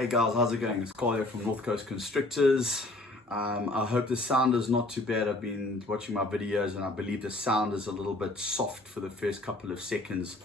Hey guys, how's it going? It's Carl here from North Coast Constrictors. I hope the sound is not too bad. I've been watching my videos and I believe the sound is a little bit soft for the first couple of seconds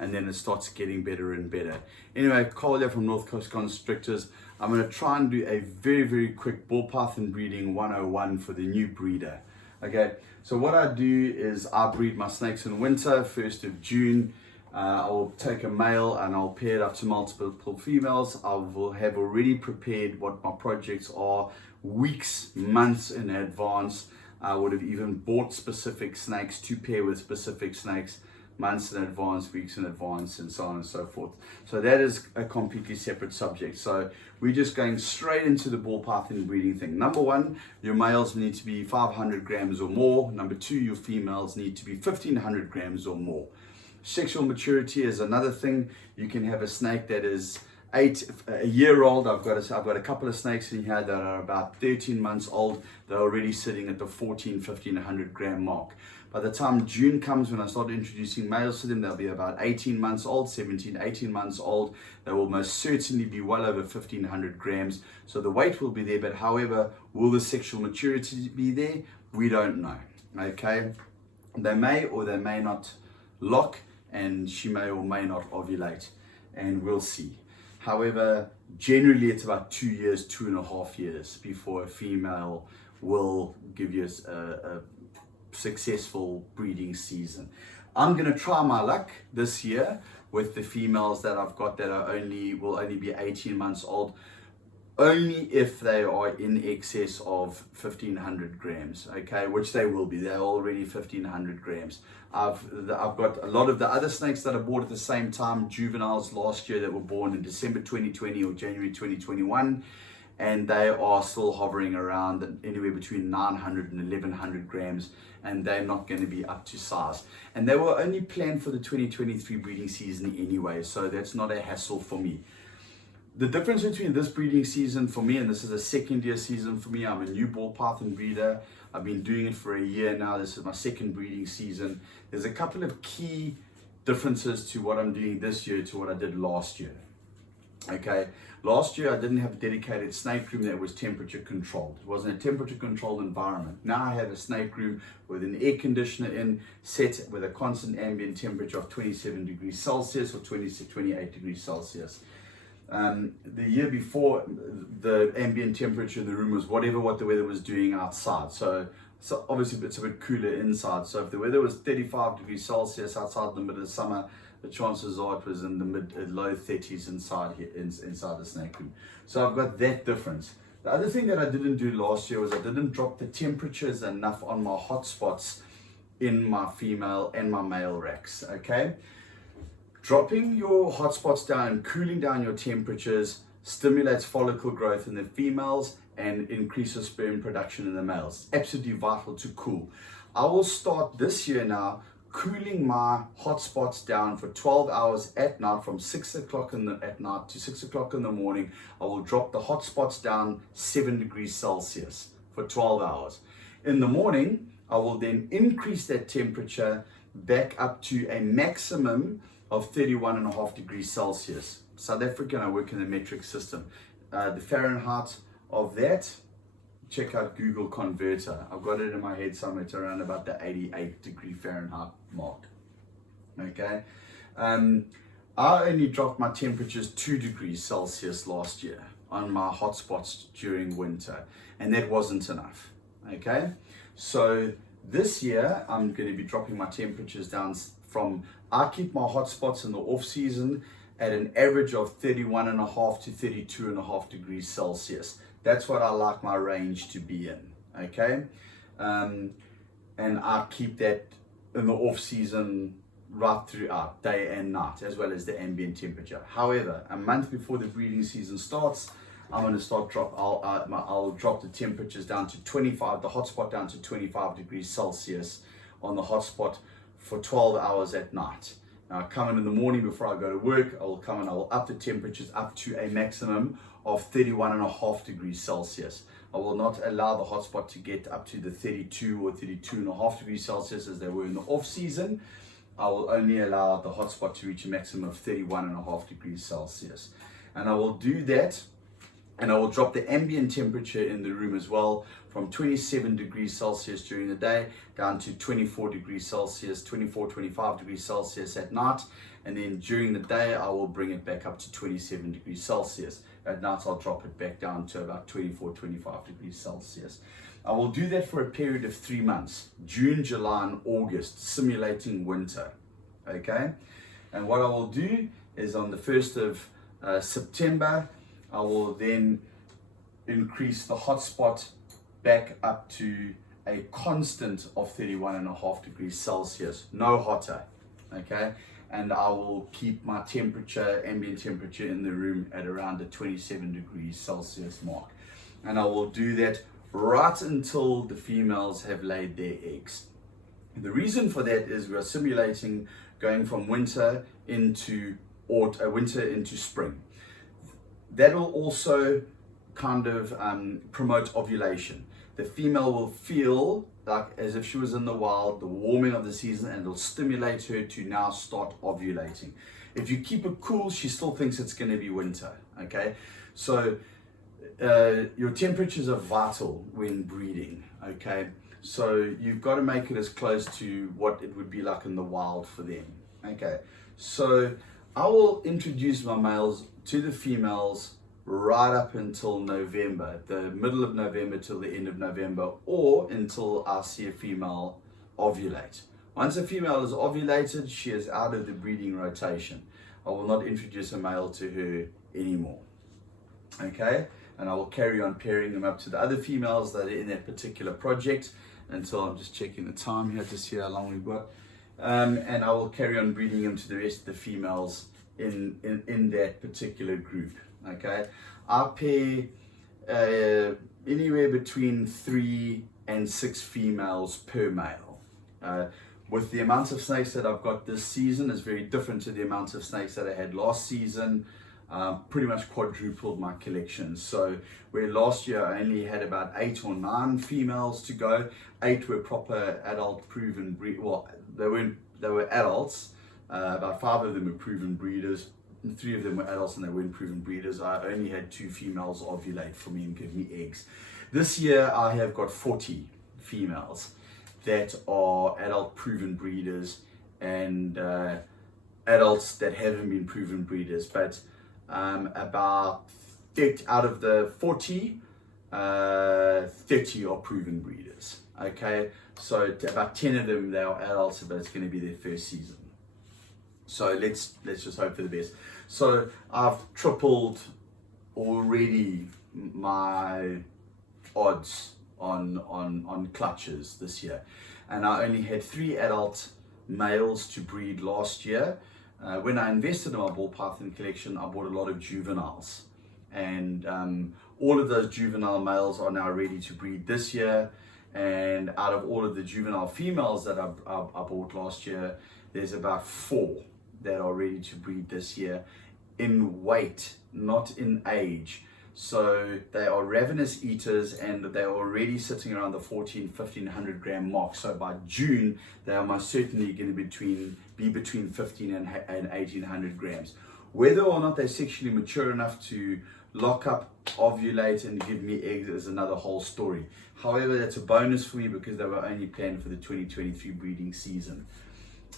and then it starts getting better and better. Anyway, Carl here from North Coast Constrictors. I'm going to try and do a very quick ball python breeding 101 for the new breeder. Okay, so what I do is I breed my snakes in winter, 1st of June. I'll take a male and I'll pair it up to multiple females. I will have already prepared what my projects are weeks, months in advance. I would have even bought specific snakes to pair with specific snakes months in advance, weeks in advance, and so on and so forth. So that is a completely separate subject. So we're just going straight into the ball python breeding thing. Number one, your males need to be 500 grams or more. Number two, your females need to be 1500 grams or more. Sexual maturity is another thing. You can have a snake that is a year old. I've got a couple of snakes in here that are about 13 months old. They're already sitting at the 1500 gram mark. By the time June comes, when I start introducing males to them, they'll be about 18 months old, 18 months old. They will most certainly be well over 1500 grams. So the weight will be there, but however, will the sexual maturity be there? We don't know, okay? They may or they may not lock, and she may or may not ovulate, and we'll see. However, generally it's about 2 years, 2.5 years before a female will give you a successful breeding season. I'm going to try my luck this year with the females that I've got that are will only be 18 months old, only if they are in excess of 1500 grams, okay, which they will be. They're already 1500 grams. I've got a lot of the other snakes that I bought at the same time, juveniles last year that were born in December 2020 or January 2021, and they are still hovering around anywhere between 900 and 1100 grams, and they're not going to be up to size. And they were only planned for the 2023 breeding season anyway, so that's not a hassle for me. The difference between this breeding season for me, and this is a second year season for me, I'm a new ball python breeder. I've been doing it for a year now. This is my second breeding season. There's a couple of key differences to what I'm doing this year to what I did last year. Okay, last year I didn't have a dedicated snake room that was temperature controlled. It wasn't a temperature controlled environment. Now I have a snake room with an air conditioner in, set with a constant ambient temperature of 27 degrees Celsius or 28 degrees Celsius. The year before, the ambient temperature in the room was what the weather was doing outside. So obviously it's a bit cooler inside. So if the weather was 35 degrees Celsius outside in the middle of summer, the chances are it was in the low 30s inside the snake room. So I've got that difference. The other thing that I didn't do last year was I didn't drop the temperatures enough on my hotspots in my female and my male racks, okay? Dropping your hotspots down and cooling down your temperatures stimulates follicle growth in the females and increases sperm production in the males. Absolutely vital to cool. I will start this year now cooling my hotspots down for 12 hours at night, from 6 o'clock at night to 6 o'clock in the morning. I will drop the hotspots down 7 degrees Celsius for 12 hours. In the morning, I will then increase that temperature back up to a maximum of 31.5 degrees Celsius. South African, I work in the metric system. The Fahrenheit of that, check out Google Converter. I've got it in my head somewhere. It's around about the 88 degree Fahrenheit mark. Okay. I only dropped my temperatures 2 degrees Celsius last year on my hotspots during winter, and that wasn't enough. Okay. So this year, I'm going to be dropping my temperatures down from, I keep my hotspots in the off season at an average of 31.5 to 32.5 degrees Celsius. That's what I like my range to be in, okay? And I keep that in the off season right throughout, day and night, as well as the ambient temperature. However, a month before the breeding season starts, I'm going to I'll drop the temperatures down to 25, the hotspot down to 25 degrees Celsius on the hotspot for 12 hours at night. Now I come in the morning before I go to work, I will up the temperatures up to a maximum of 31.5 degrees Celsius. I will not allow the hotspot to get up to the 32 or 32.5 degrees Celsius as they were in the off season. I will only allow the hotspot to reach a maximum of 31.5 degrees Celsius. And I will do that And I will drop the ambient temperature in the room as well from 27 degrees Celsius during the day down to 24 degrees Celsius, 24, 25 degrees Celsius at night. And then during the day, I will bring it back up to 27 degrees Celsius. At night, I'll drop it back down to about 24, 25 degrees Celsius. I will do that for a period of 3 months, June, July, and August, simulating winter, okay? And what I will do is on the 1st of September, I will then increase the hotspot back up to a constant of 31.5 degrees Celsius, no hotter, okay? And I will keep my temperature, ambient temperature in the room at around the 27 degrees Celsius mark. And I will do that right until the females have laid their eggs. The reason for that is we are simulating going from winter into spring. That will also kind of promote ovulation. The female will feel like as if she was in the wild, the warming of the season, and it'll stimulate her to now start ovulating. If you keep it cool, she still thinks it's going to be winter, okay? So your temperatures are vital when breeding, okay? So you've got to make it as close to what it would be like in the wild for them, okay? So I will introduce my males to the females right up until November, the middle of November till the end of November, or until I see a female ovulate. Once a female is ovulated, she is out of the breeding rotation. I will not introduce a male to her anymore, okay? And I will carry on pairing them up to the other females that are in that particular project until I'm just checking the time here to see how long we've got. And I will carry on breeding them to the rest of the females in that particular group, okay? I pair anywhere between 3 and 6 females per male. With the amount of snakes that I've got this season is very different to the amount of snakes that I had last season. Pretty much quadrupled my collection. So where last year I only had about 8 or 9 females to go, 8 were proper adult proven breed. Well, they were adults. About 5 of them were proven breeders. 3 of them were adults and they weren't proven breeders. I only had 2 females ovulate for me and give me eggs. This year I have got 40 females that are adult proven breeders and adults that haven't been proven breeders. But about 30, out of the 40, 30 are proven breeders. Okay, so about 10 of them, they are adults, but it's going to be their first season. So let's just hope for the best. So I've tripled already my odds on clutches this year, and I only had 3 adult males to breed last year. When I invested in my ball python collection, I bought a lot of juveniles, and all of those juvenile males are now ready to breed this year. And out of all of the juvenile females that I bought last year, there's about 4 that are ready to breed this year in weight, not in age. So they are ravenous eaters and they're already sitting around the 1500 gram mark. So by June, they are most certainly going to be between 15 and 1800 grams. Whether or not they're sexually mature enough to lock up, ovulate, and give me eggs is another whole story. However, that's a bonus for me because they were only planned for the 2023 breeding season.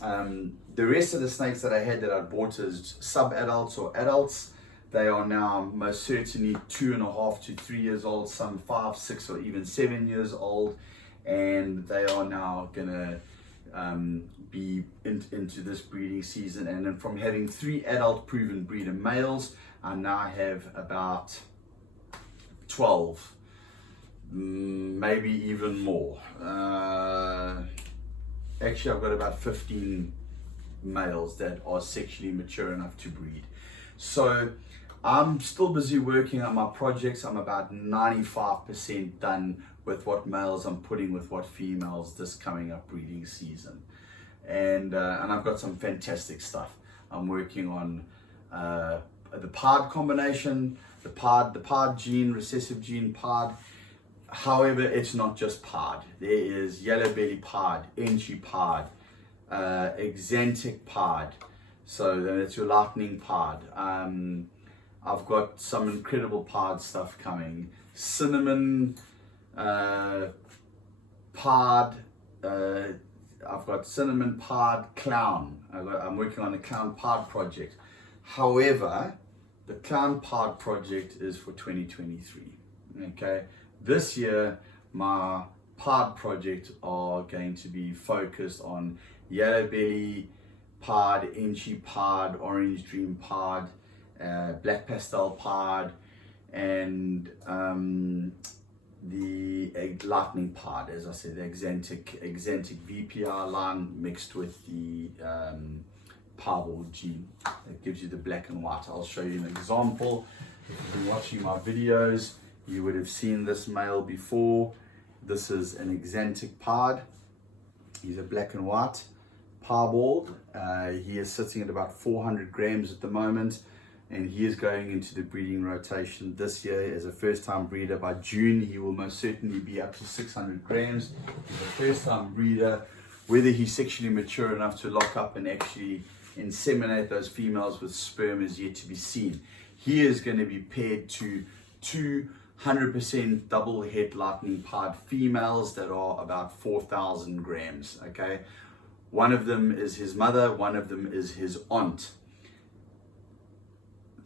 The rest of the snakes that I had that I bought as sub-adults or adults, they are now most certainly 2.5 to 3 years old, some 5, 6, or even 7 years old, and they are now gonna be into this breeding season. And then from having 3 adult proven breeder males, I now have about 12, maybe even more. Actually, I've got about 15 males that are sexually mature enough to breed. So I'm still busy working on my projects. I'm about 95% done with what males I'm putting with what females this coming up breeding season. And I've got some fantastic stuff. I'm working on the PARD combination, the PARD gene, recessive gene PARD. However, it's not just PARD. There is yellow belly PARD, Enchi PARD, Exantic PARD. So that's your lightning PARD. I've got some incredible pod stuff coming. Cinnamon pod, I've got cinnamon pod clown. I'm working on a clown pod project. However, the clown pod project is for 2023. Okay, this year my pod projects are going to be focused on yellow belly pod, inchy pod, orange dream pod, black pastel pod, and the lightning pod, as I said, the exantic VPR line mixed with the parboiled gene. It gives you the black and white. I'll show you an example. If you've been watching my videos, you would have seen this male before. This is an exantic pod. He's a black and white parboiled. He is sitting at about 400 grams at the moment, and he is going into the breeding rotation this year as a first-time breeder. By June, he will most certainly be up to 600 grams. He's a first-time breeder. Whether he's sexually mature enough to lock up and actually inseminate those females with sperm is yet to be seen. He is going to be paired to 200% double het lightning pod females that are about 4,000 grams. Okay, one of them is his mother, one of them is his aunt.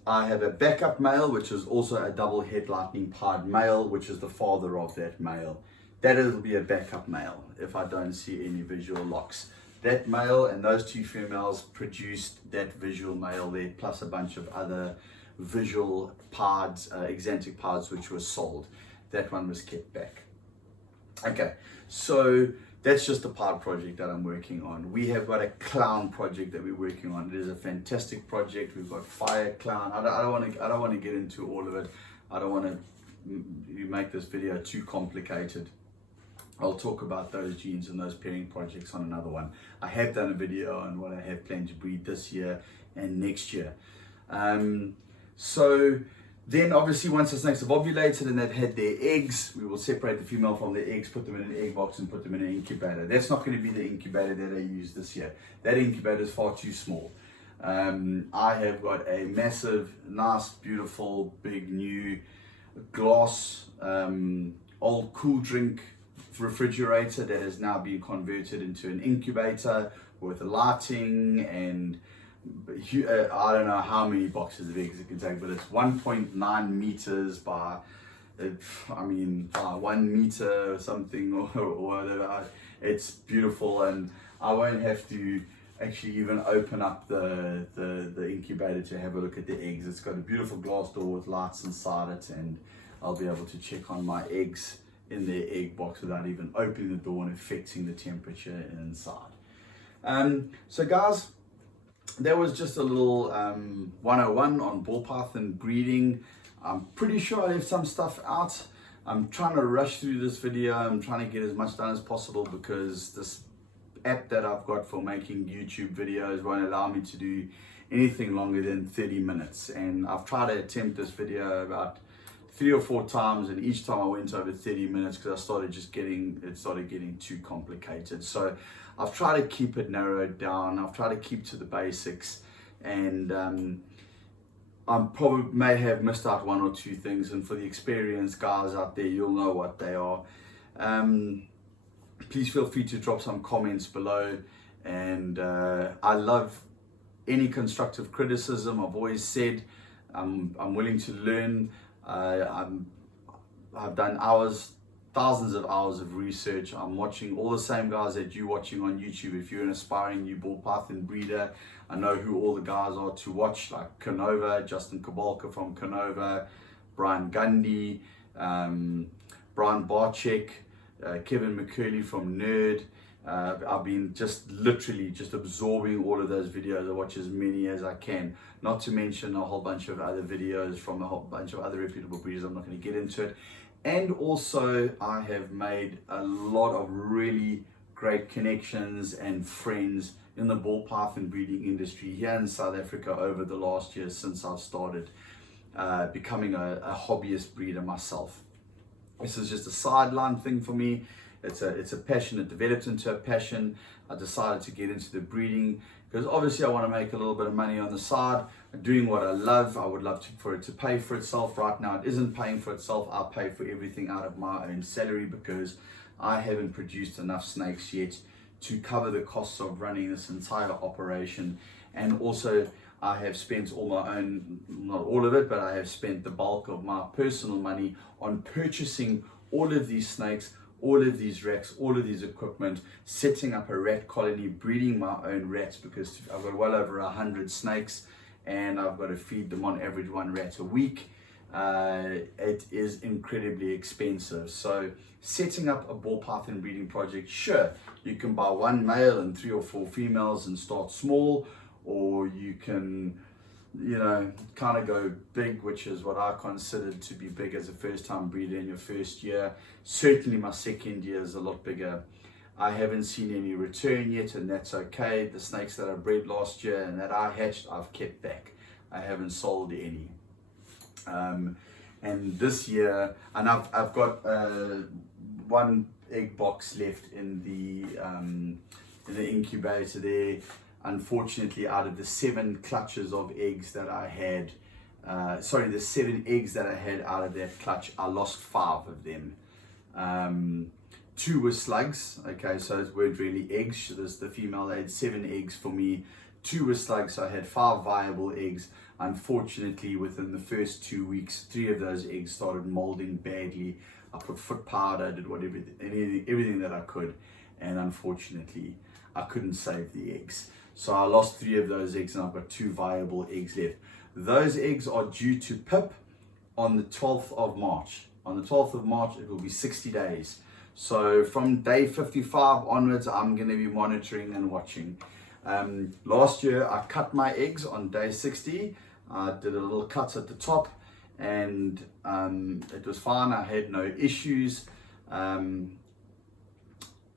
I have a backup male, which is also a double het lightning pod male, which is the father of that male. That will be a backup male if I don't see any visual locks. That male and those two females produced that visual male there, plus a bunch of other visual pods, exantic pods, which were sold. That one was kept back. Okay, so that's just a pod project that I'm working on. We have got a clown project that we're working on. It is a fantastic project. We've got fire clown. I don't want to get into all of it. I don't want to make this video too complicated. I'll talk about those genes and those pairing projects on another one. I have done a video on what I have planned to breed this year and next year. So then obviously once the snakes have ovulated and they've had their eggs, we will separate the female from the eggs, put them in an egg box and put them in an incubator. That's not going to be the incubator that I use this year. That incubator is far too small. I have got a massive, nice, beautiful, big new glass old cool drink refrigerator that has now been converted into an incubator with lighting and I don't know how many boxes of eggs it can take, but it's 1.9 meters by 1 meter or something or whatever. It's beautiful, and I won't have to actually even open up the incubator to have a look at the eggs. It's got a beautiful glass door with lights inside it, and I'll be able to check on my eggs in their egg box without even opening the door and affecting the temperature inside. So guys, that was just a little 101 on ball python breeding. I'm pretty sure I left some stuff out. I'm trying to rush through this video. I'm trying to get as much done as possible because this app that I've got for making YouTube videos won't allow me to do anything longer than 30 minutes. And I've tried to attempt this video about 3 or 4 times, and each time I went over 30 minutes because I started getting too complicated. So I've tried to keep it narrowed down. I've tried to keep to the basics, and I probably may have missed out 1 or 2 things, and for the experienced guys out there, you'll know what they are. Please feel free to drop some comments below, and I love any constructive criticism. I've always said I'm willing to learn. I've done thousands of hours of research. I'm watching all the same guys that you're watching on YouTube. If you're an aspiring new ball python breeder, I know who all the guys are to watch, like Canova, Justin Kabalka from Canova, Brian Gundy, Brian Barczyk, Kevin McCurley from Nerd. I've been literally absorbing all of those videos. I watch as many as I can, not to mention a whole bunch of other videos from a whole bunch of other reputable breeders. I'm not going to get into it. And also I have made a lot of really great connections and friends in the ball python breeding industry here in South Africa over the last year since I've started becoming a hobbyist breeder myself. This is just a sideline thing for me. It's a passion. It developed into a passion. I decided to get into the breeding because obviously I want to make a little bit of money on the side, doing what I love. I would love for it to pay for itself. Right now it isn't paying for itself. I pay for everything out of my own salary because I haven't produced enough snakes yet to cover the costs of running this entire operation. And also I have spent all my own, not all of it, but I have spent the bulk of my personal money on purchasing all of these snakes, all of these racks, all of these equipment, setting up a rat colony, breeding my own rats, because I've got well over 100 snakes and I've got to feed them on average 1 rat a week. It is incredibly expensive. So setting up a ball python breeding project, sure, you can buy 1 male and 3 or 4 females and start small, or you can, you know, kind of go big, which is what I considered to be big as a first time breeder in your first year. Certainly my second year is a lot bigger. I haven't seen any return yet, and that's okay. The snakes that I bred last year and that I hatched, I've kept back. I haven't sold any. And this year, and I've got 1 egg box left in the incubator there. Unfortunately, out of the 7 clutches of eggs that I had, the 7 eggs that I had out of that clutch, I lost 5 of them. 2 were slugs, okay, so it weren't really eggs. The female had 7 eggs for me. 2 were slugs, so I had 5 viable eggs. Unfortunately, within the first 2 weeks, 3 of those eggs started molding badly. I put foot powder, did everything that I could, and unfortunately, I couldn't save the eggs. So I lost 3 of those eggs and I've got 2 viable eggs left. Those eggs are due to pip on the 12th of March. On the 12th of March, it will be 60 days. So from day 55 onwards, I'm going to be monitoring and watching. Last year, I cut my eggs on day 60. I did a little cut at the top and it was fine. I had no issues.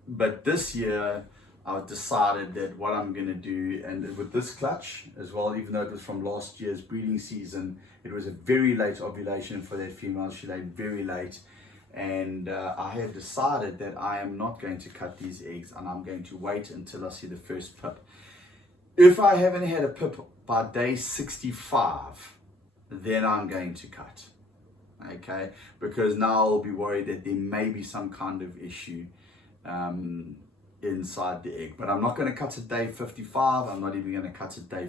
But this year, I've decided that what I'm going to do, and with this clutch as well, even though it was from last year's breeding season, it was a very late ovulation for that female. She laid very late, and I have decided that I am not going to cut these eggs, and I'm going to wait until I see the first pip. If I haven't had a pip by day 65, then I'm going to cut, okay? Because now I'll be worried that there may be some kind of issue inside the egg. But I'm not going to cut at day 55. I'm not even going to cut at day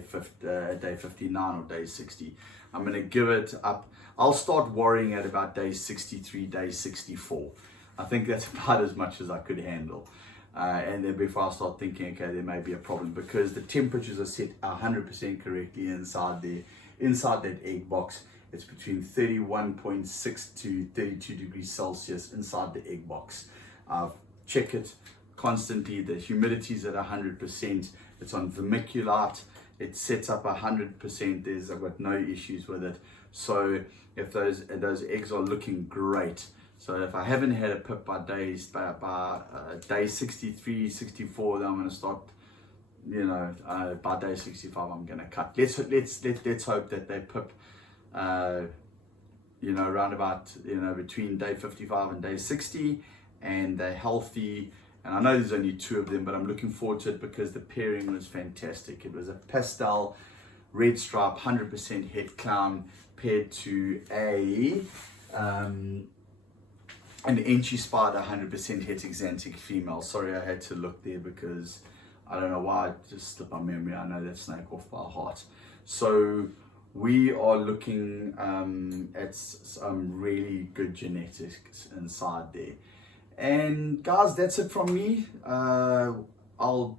59 or day 60. I'm going to give it up. I'll start worrying at about day 63, day 64. I think that's about as much as I could handle. And then before I start thinking, okay, there may be a problem, because the temperatures are set 100% correctly inside that egg box. It's between 31.6 to 32 degrees Celsius inside the egg box. I've checked it constantly. The humidity is at 100%. It's on vermiculite. It's set up 100%. I've got no issues with it. So if those eggs are looking great. So if I haven't had a pip by day 63, 64, then I'm going to start, you know, by day 65 I'm going to cut. Let's hope that they pip, you know, around about, you know, between day 55 and day 60, and they're healthy. And I know there's only 2 of them, but I'm looking forward to it because the pairing was fantastic. It was a pastel red stripe 100% het clown paired to an Enchi spider 100% het exantic female. Sorry, I had to look there because I don't know why, it just slipped my memory. I know that snake off by heart. So we are looking at some really good genetics inside there. And guys, that's it from me. I'll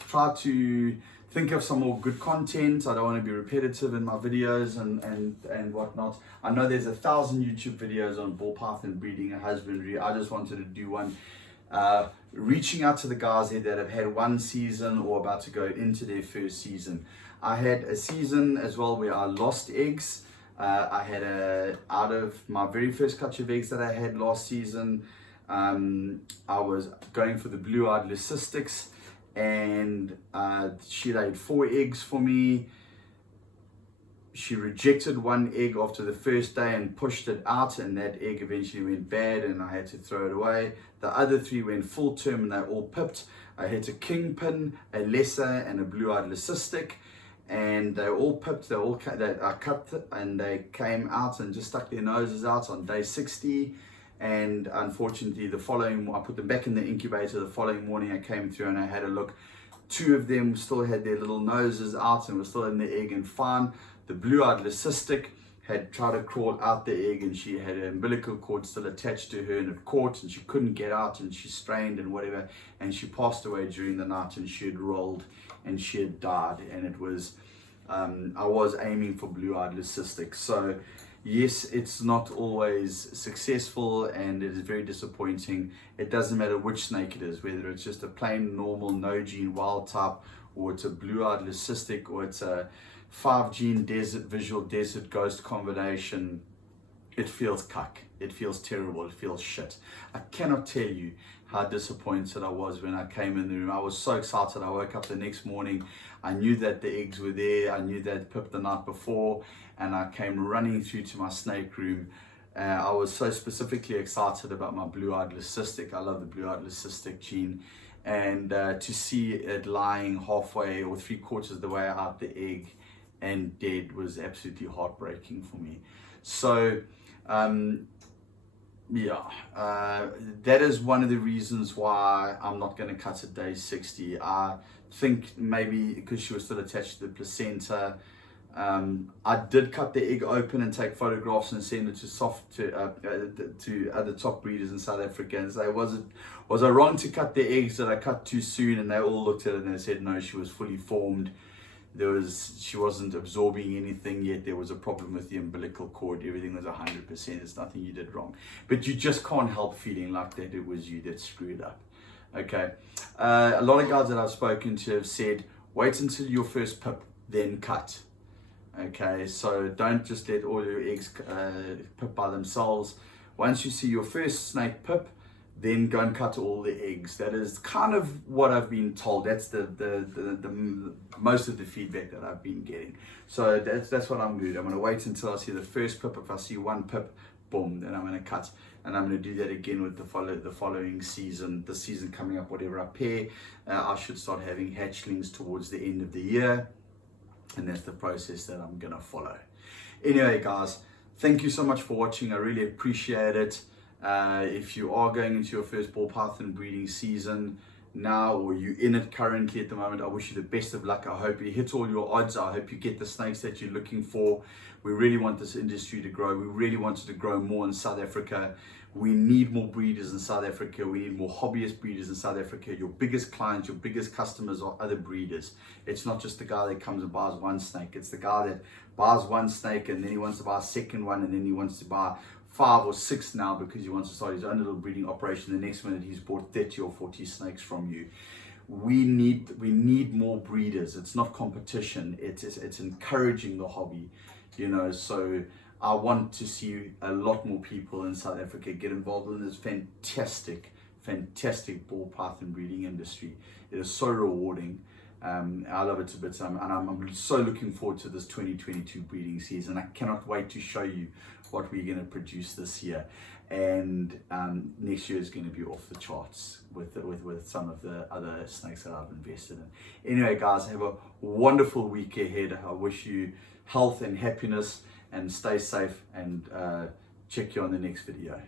try to think of some more good content. I don't want to be repetitive in my videos and whatnot. I know there's 1,000 YouTube videos on ball python breeding and husbandry. I just wanted to do one reaching out to the guys here that have had 1 season or about to go into their first season. I had a season as well where I lost eggs. I had out of my very first clutch of eggs that I had last season, I was going for the blue-eyed leucistics, and she laid 4 eggs for me. She rejected 1 egg after the first day and pushed it out, and that egg eventually went bad and I had to throw it away. The other 3 went full term and they all pipped. I had a kingpin, a lesser, and a blue-eyed leucistic, and they all pipped. I cut, and they came out and just stuck their noses out on day 60. And unfortunately, I put them back in the incubator. The following morning, I came through and I had a look. 2 of them still had their little noses out and were still in the egg and fine. The blue-eyed leucistic had tried to crawl out the egg, and she had an umbilical cord still attached to her, and it caught, and she couldn't get out, and she strained and whatever, and she passed away during the night, and she had rolled and she had died. And it was I was aiming for blue-eyed leucistic. So yes, it's not always successful, and it is very disappointing. It doesn't matter which snake it is, whether it's just a plain normal no gene wild type, or it's a blue-eyed leucistic, or it's a 5-gene visual desert ghost combination. It feels cuck. It feels terrible. It feels shit. I cannot tell you how disappointed I was when I came in the room. I was so excited. I woke up the next morning. I knew that the eggs were there. I knew they'd pipped the night before, and I came running through to my snake room. I was so specifically excited about my blue-eyed leucistic. I love the blue-eyed leucistic gene. And to see it lying halfway or 3/4 of the way out the egg and dead was absolutely heartbreaking for me. So that is one of the reasons why I'm not going to cut at day 60. I think maybe because she was still attached to the placenta. I did cut the egg open and take photographs and send it to other top breeders in South Africa and say, was I wrong to cut the eggs? Did I cut too soon? And they all looked at it and they said, no, she was fully formed. She wasn't absorbing anything yet. There was a problem with the umbilical cord. Everything was 100%. It's nothing you did wrong. But you just can't help feeling like that it was you that screwed up. Okay. A lot of guys that I've spoken to have said, wait until your first pip, then cut. Okay, so don't just let all your eggs pip by themselves. Once you see your first snake pip, then go and cut all the eggs. That is kind of what I've been told. That's the most of the feedback that I've been getting. So that's what I'm going to do. I'm going to wait until I see the first pip. If I see one pip, boom, then I'm going to cut. And I'm going to do that again with the following season. The season coming up, whatever I pair, I should start having hatchlings towards the end of the year. And that's the process that I'm going to follow. Anyway, guys, thank you so much for watching. I really appreciate it. If you are going into your first ball python breeding season now, or you're in it currently at the moment, I wish you the best of luck. I hope you hit all your odds. I hope you get the snakes that you're looking for. We really want this industry to grow. We really want it to grow more in South Africa. We need more breeders in South Africa. We need more hobbyist breeders in South Africa. Your biggest clients, your biggest customers are other breeders. It's not just the guy that comes and buys one snake. It's the guy that buys one snake and then he wants to buy a second one, and then he wants to buy 5 or 6 now because he wants to start his own little breeding operation. The next minute he's bought 30 or 40 snakes from you. We need more breeders. It's not competition. It's encouraging the hobby, you know. So I want to see a lot more people in South Africa get involved in this fantastic ball python breeding industry. It is so rewarding. I love it to bits, and I'm so looking forward to this 2022 breeding season. I cannot wait to show you what we're going to produce this year, and next year is going to be off the charts with some of the other snakes that I've invested in. Anyway, guys, have a wonderful week ahead. I wish you health and happiness, and stay safe, and check you on the next video.